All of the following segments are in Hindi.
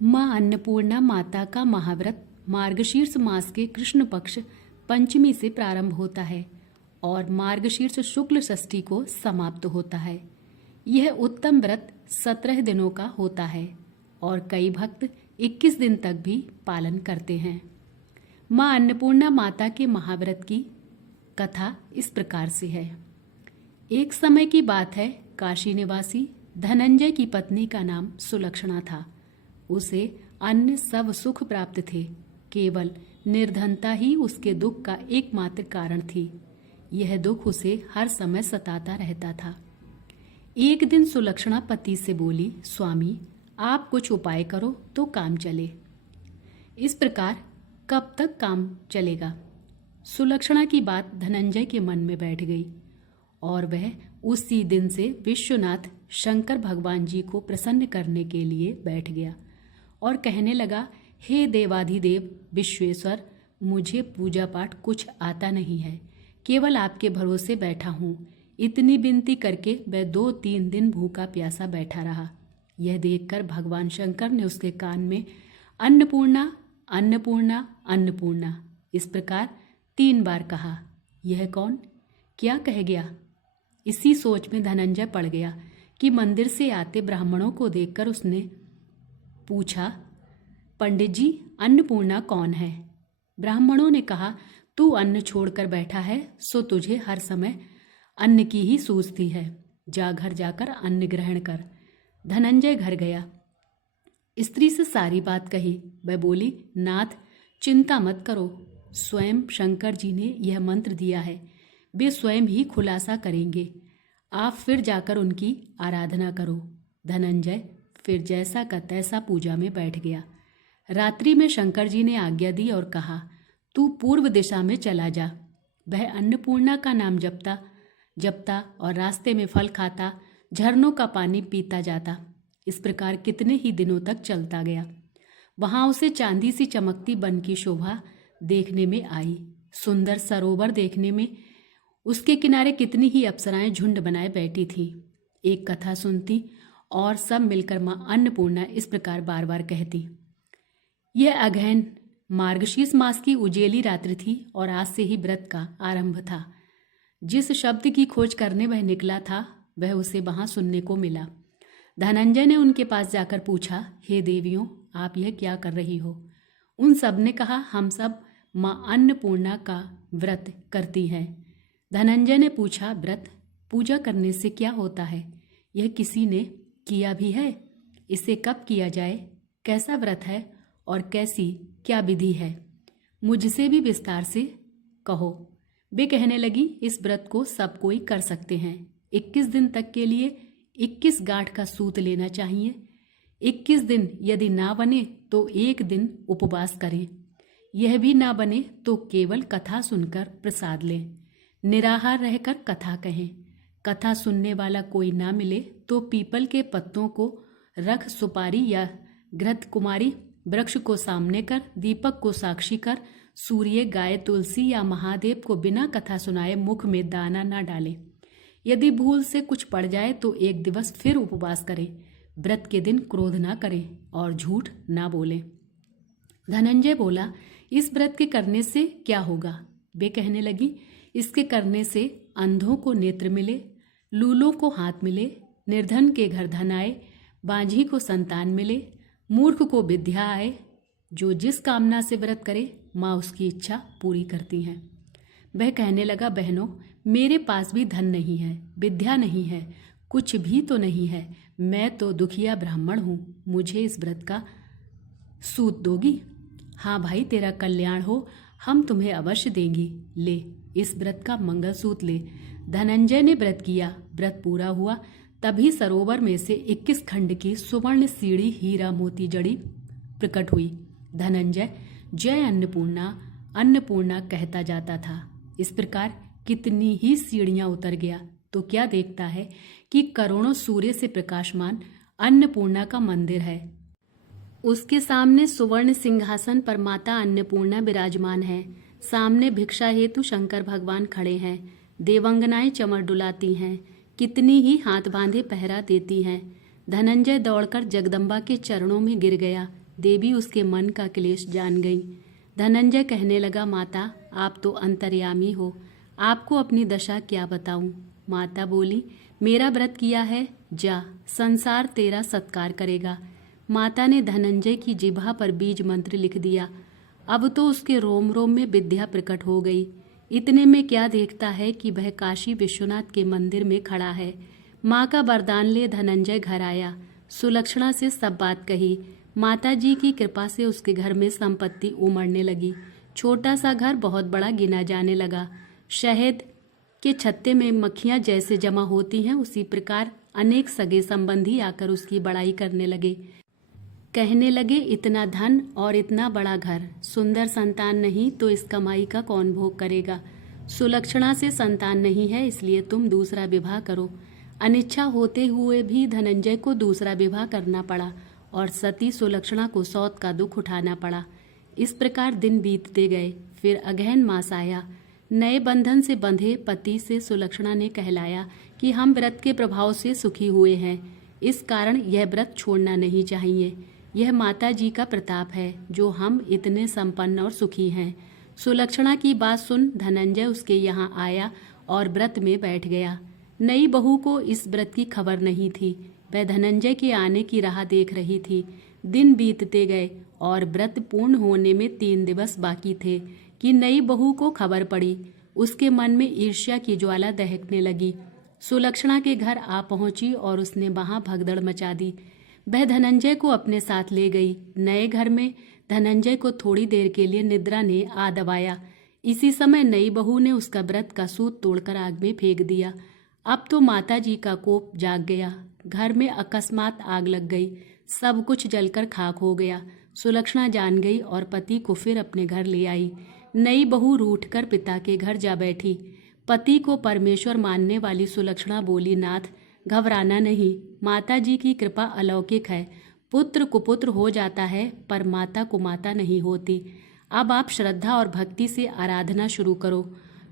माँ अन्नपूर्णा माता का महाव्रत मार्गशीर्ष मास के कृष्ण पक्ष पंचमी से प्रारंभ होता है और मार्गशीर्ष शुक्ल षष्ठी को समाप्त होता है। यह उत्तम व्रत 17 दिनों का होता है और कई भक्त 21 दिन तक भी पालन करते हैं। माँ अन्नपूर्णा माता के महाव्रत की कथा इस प्रकार से है। एक समय की बात है, काशी निवासी धनंजय की पत्नी का नाम सुलक्षणा था। उसे अन्य सब सुख प्राप्त थे, केवल निर्धनता ही उसके दुख का एकमात्र कारण थी। यह दुख उसे हर समय सताता रहता था। एक दिन सुलक्षणा पति से बोली, स्वामी आप कुछ उपाय करो तो काम चले। इस प्रकार कब तक काम चलेगा? सुलक्षणा की बात धनंजय के मन में बैठ गई और वह उसी दिन से विश्वनाथ शंकर भगवान जी को प्रसन्न करने के लिए बैठ गया और कहने लगा, हे देवाधिदेव विश्वेश्वर, मुझे पूजा पाठ कुछ आता नहीं है, केवल आपके भरोसे बैठा हूँ। इतनी विनती करके वह 2-3 दिन भूखा प्यासा बैठा रहा। यह देखकर भगवान शंकर ने उसके कान में अन्नपूर्णा अन्नपूर्णा अन्नपूर्णा इस प्रकार 3 बार कहा। यह कौन क्या कह गया? इसी सोच में धनंजय पड़ गया कि मंदिर से आते ब्राह्मणों को देखकर उसने पूछा, पंडित जी अन्नपूर्णा कौन है? ब्राह्मणों ने कहा, तू अन्न छोड़कर बैठा है सो तुझे हर समय अन्न की ही सूझती है। जा घर जाकर अन्न ग्रहण कर। धनंजय घर गया, स्त्री से सारी बात कही। वह बोली, नाथ चिंता मत करो, स्वयं शंकर जी ने यह मंत्र दिया है, वे स्वयं ही खुलासा करेंगे। आप फिर जाकर उनकी आराधना करो। धनंजय फिर जैसा का तैसा पूजा में बैठ गया। रात्रि में शंकर जी ने आज्ञा दी और कहा, तू पूर्व दिशा में चला जा। वह अन्नपूर्णा का नाम जपता और रास्ते में फल खाता, झरनों का पानी पीता जाता। इस प्रकार कितने ही दिनों तक चलता गया। वहां उसे चांदी सी चमकती वन की शोभा देखने में आई। सुंदर सरोवर देखने में उसके किनारे कितनी ही अप्सराएं झुंड बनाए बैठी थीं। एक कथा सुनती और सब मिलकर मां अन्नपूर्णा इस प्रकार बार बार कहती। यह अगहन मार्गशीर्ष मास की उजेली रात्रि थी और आज से ही व्रत का आरंभ था। जिस शब्द की खोज करने वह निकला था वह उसे वहां सुनने को मिला। धनंजय ने उनके पास जाकर पूछा, हे देवियों, आप यह क्या कर रही हो? उन सब ने कहा, हम सब मां अन्नपूर्णा का व्रत करती हैं। धनंजय ने पूछा, व्रत पूजा करने से क्या होता है? यह किसी ने किया भी है? इसे कब किया जाए? कैसा व्रत है और कैसी क्या विधि है? मुझसे भी विस्तार से कहो। वे कहने लगी, इस व्रत को सब कोई कर सकते हैं। 21 दिन तक के लिए 21 गांठ का सूत लेना चाहिए। 21 दिन यदि ना बने तो 1 दिन उपवास करें। यह भी ना बने तो केवल कथा सुनकर प्रसाद लें। निराहार रहकर कथा कहें। कथा सुनने वाला कोई ना मिले तो पीपल के पत्तों को रख सुपारी या घृत कुमारी वृक्ष को सामने कर, दीपक को साक्षी कर, सूर्य, गाय, तुलसी या महादेव को बिना कथा सुनाए मुख में दाना ना डालें। यदि भूल से कुछ पड़ जाए तो 1 दिवस फिर उपवास करें। व्रत के दिन क्रोध ना करें और झूठ ना बोलें। धनंजय बोला, इस व्रत के करने से क्या होगा? वे कहने लगी, इसके करने से अंधों को नेत्र मिले, लूलों को हाथ मिले, निर्धन के घर धन आए, बांझी को संतान मिले, मूर्ख को विद्या आए। जो जिस कामना से व्रत करे माँ उसकी इच्छा पूरी करती हैं। वह कहने लगा, बहनों मेरे पास भी धन नहीं है, विद्या नहीं है, कुछ भी तो नहीं है। मैं तो दुखिया ब्राह्मण हूँ, मुझे इस व्रत का सूत दोगी? हाँ भाई, तेरा कल्याण हो, हम तुम्हें अवश्य देंगी। ले इस व्रत का मंगलसूत्र ले। धनंजय ने व्रत किया। व्रत पूरा हुआ तभी सरोवर में से 21 खंड की सुवर्ण सीढ़ी हीरा मोती जड़ी प्रकट हुई। धनंजय जय अन्नपूर्णा अन्नपूर्णा कहता जाता था। इस प्रकार कितनी ही सीढ़ियां उतर गया तो क्या देखता है कि करोड़ों सूर्य से प्रकाशमान अन्नपूर्णा का मंदिर है। उसके सामने सुवर्ण सिंहासन पर माता अन्नपूर्णा विराजमान है। सामने भिक्षा हेतु शंकर भगवान खड़े हैं। देवंगनाएं चमर डुलाती हैं, कितनी ही हाथ बांधे पहरा देती हैं। धनंजय दौड़कर जगदम्बा के चरणों में गिर गया। देवी उसके मन का क्लेश जान गई। धनंजय कहने लगा, माता आप तो अंतर्यामी हो, आपको अपनी दशा क्या बताऊं। माता बोली, मेरा व्रत किया है, जा, संसार तेरा सत्कार करेगा। माता ने धनंजय की जिह्वा पर बीज मंत्र लिख दिया। अब तो उसके रोम रोम में विद्या प्रकट हो गई। इतने में क्या देखता है कि वह काशी विश्वनाथ के मंदिर में खड़ा है। माँ का वरदान ले धनंजय घर आया, सुलक्षणा से सब बात कही। माता जी की कृपा से उसके घर में संपत्ति उमड़ने लगी। छोटा सा घर बहुत बड़ा गिना जाने लगा। शहद के छत्ते में मक्खियां जैसे जमा होती हैं, उसी प्रकार अनेक सगे संबंधी आकर उसकी बड़ाई करने लगे। कहने लगे, इतना धन और इतना बड़ा घर, सुंदर संतान नहीं तो इस कमाई का कौन भोग करेगा। सुलक्षणा से संतान नहीं है, इसलिए तुम दूसरा विवाह करो। अनिच्छा होते हुए भी धनंजय को दूसरा विवाह करना पड़ा और सती सुलक्षणा को सौत का दुख उठाना पड़ा। इस प्रकार दिन बीतते गए। फिर अगहन मास आया। नए बंधन से बंधे पति से सुलक्षणा ने कहलाया कि हम व्रत के प्रभाव से सुखी हुए हैं, इस कारण यह व्रत छोड़ना नहीं चाहिए। यह माता जी का प्रताप है जो हम इतने संपन्न और सुखी हैं। सुलक्षणा की बात सुन धनंजय उसके यहाँ आया और व्रत में बैठ गया। नई बहू को इस व्रत की खबर नहीं थी। वह धनंजय के आने की राह देख रही थी। दिन बीतते गए और व्रत पूर्ण होने में 3 दिवस बाकी थे कि नई बहू को खबर पड़ी। उसके मन में ईर्ष्या की ज्वाला दहकने लगी। सुलक्षणा के घर आ पहुंची और उसने वहां भगदड़ मचा दी। वह धनंजय को अपने साथ ले गई। नए घर में धनंजय को थोड़ी देर के लिए निद्रा ने आ दबाया। इसी समय नई बहू ने उसका व्रत का सूत तोड़कर आग में फेंक दिया। अब तो माता जी का कोप जाग गया। घर में अकस्मात आग लग गई, सब कुछ जलकर खाक हो गया। सुलक्षणा जान गई और पति को फिर अपने घर ले आई। नई बहू रूठकर पिता के घर जा बैठी। पति को परमेश्वर मानने वाली सुलक्षणा बोली, नाथ घबराना नहीं, माता जी की कृपा अलौकिक है। पुत्र कुपुत्र हो जाता है पर माता कुमाता नहीं होती। अब आप श्रद्धा और भक्ति से आराधना शुरू करो,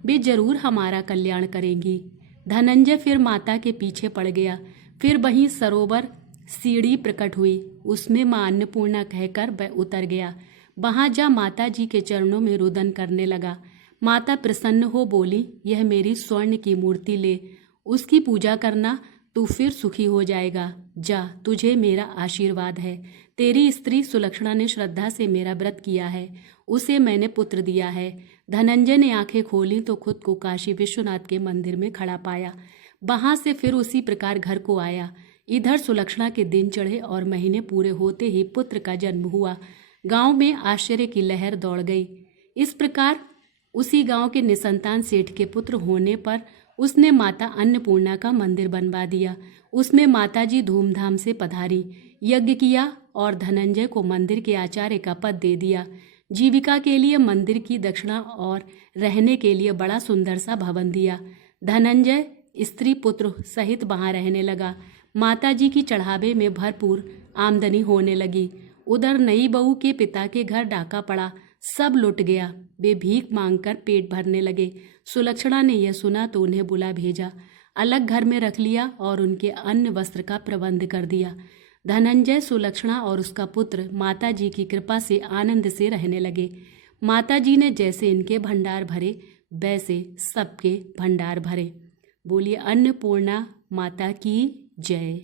वे जरूर हमारा कल्याण करेंगी। धनंजय फिर माता के पीछे पड़ गया। फिर वहीं सरोवर सीढ़ी प्रकट हुई, उसमें मां अन्नपूर्णा कहकर वह उतर गया। वहां जा माता जी के चरणों में रुदन करने लगा। माता प्रसन्न हो बोली, यह मेरी स्वर्ण की मूर्ति ले, उसकी पूजा करना, तू फिर सुखी हो जाएगा। जा, तुझे मेरा आशीर्वाद है। तेरी स्त्री सुलक्षणा ने श्रद्धा से मेरा व्रत किया है, उसे मैंने पुत्र दिया है। धनंजय ने आंखें खोली तो खुद को काशी विश्वनाथ के मंदिर में खड़ा पाया। वहां से फिर उसी प्रकार घर को आया। इधर सुलक्षणा के दिन चढ़े और महीने पूरे होते ही पुत्र का जन्म हुआ। गांव में आश्चर्य की लहर दौड़ गई। इस प्रकार उसी गांव के निसंतान सेठ के पुत्र होने पर उसने माता अन्नपूर्णा का मंदिर बनवा दिया। उसमें माताजी धूमधाम से पधारी, यज्ञ किया और धनंजय को मंदिर के आचार्य का पद दे दिया। जीविका के लिए मंदिर की दक्षिणा और रहने के लिए बड़ा सुंदर सा भवन दिया। धनंजय स्त्री पुत्र सहित वहां रहने लगा। माताजी की चढ़ावे में भरपूर आमदनी होने लगी। उधर नई बहू के पिता के घर डाका पड़ा, सब लुट गया। वे भीख मांगकर पेट भरने लगे। सुलक्षणा ने यह सुना तो उन्हें बुला भेजा, अलग घर में रख लिया और उनके अन्न वस्त्र का प्रबंध कर दिया। धनंजय, सुलक्षणा और उसका पुत्र माता जी की कृपा से आनंद से रहने लगे। माता जी ने जैसे इनके भंडार भरे वैसे सबके भंडार भरे। बोलिए अन्नपूर्णा माता की जय।